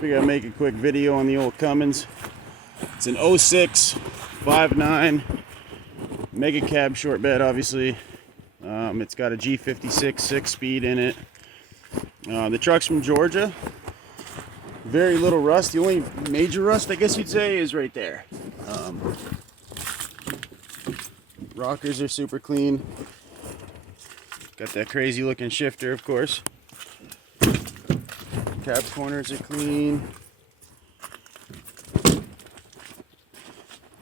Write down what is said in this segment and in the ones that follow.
Figured I'd make a quick video on the old Cummins. It's an 06 5.9 Megacab short bed, obviously. It's got a G56 6-speed in it. The truck's from Georgia. Very little rust. The only major rust, I guess you'd say, is right there. Rockers are super clean. Got that crazy looking shifter, of course. Cab corners are clean.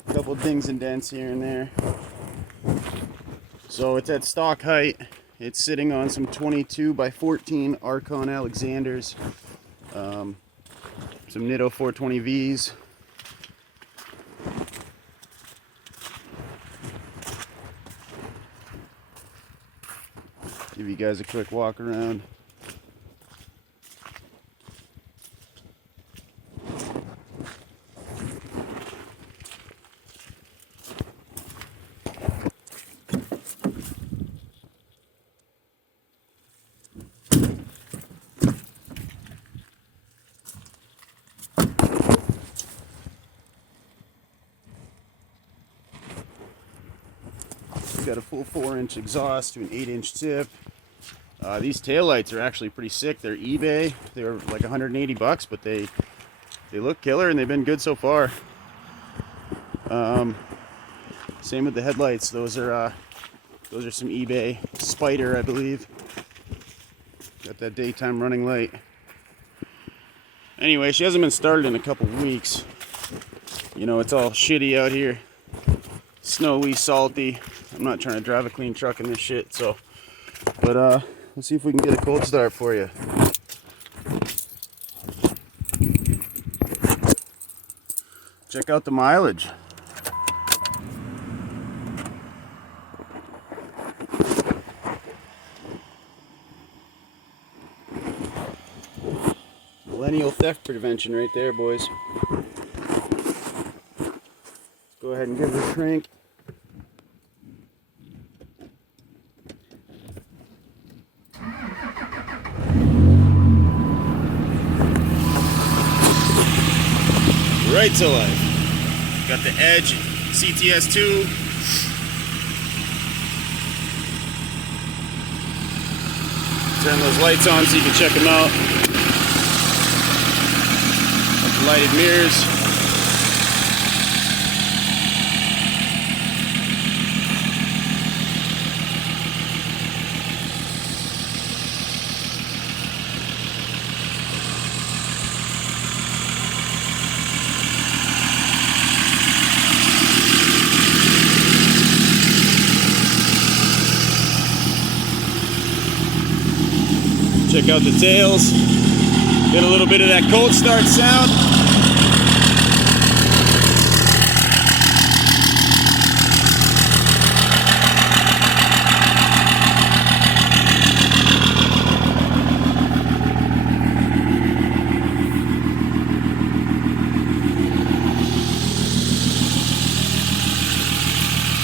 A couple dings and dents here and there. So it's at stock height. It's sitting on some 22 by 14 Arkon Alexanders. Some Nitto 420Vs. Give you guys a quick walk around. Got a full 4-inch exhaust to an 8-inch tip. These taillights are actually pretty sick. They're eBay. They're like 180 bucks, but they look killer and they've been good so far. Same with the headlights. Those are some eBay Spider, I believe. Got that daytime running light. Anyway, she hasn't been started in a couple weeks. You know, it's all shitty out here. Snowy, salty. I'm not trying to drive a clean truck in this shit, so. But let's see if we can get a cold start for you. Check out the mileage. Millennial theft prevention right there, boys. Let's go ahead and give her a crank. Right to life. Got the Edge CTS2. Turn those lights on so you can check them out. Got the lighted mirrors. Check out the tails. Get a little bit of that cold start sound.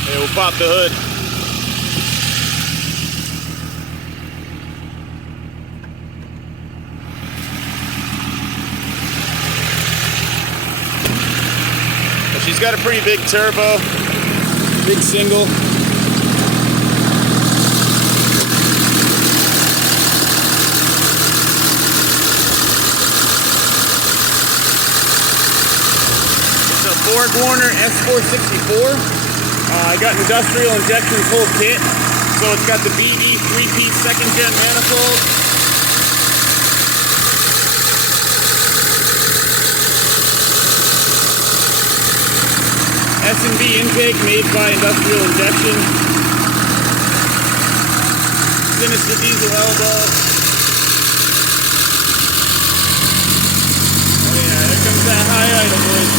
Okay, we'll pop the hood. She's got a pretty big turbo, big single. It's a Borg Warner S464. I got industrial injections whole kit. So it's got the BE 3-piece second gen manifold. S&B intake made by Industrial Injection. Sinister Diesel elbow. Oh yeah, there comes that high idle, boys.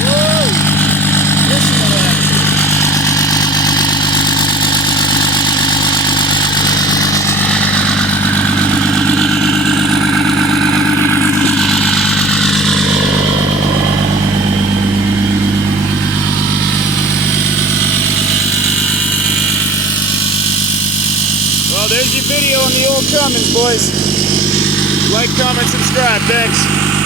Woo! there's your video on the old Cummins, boys. Like, comment, subscribe. Thanks.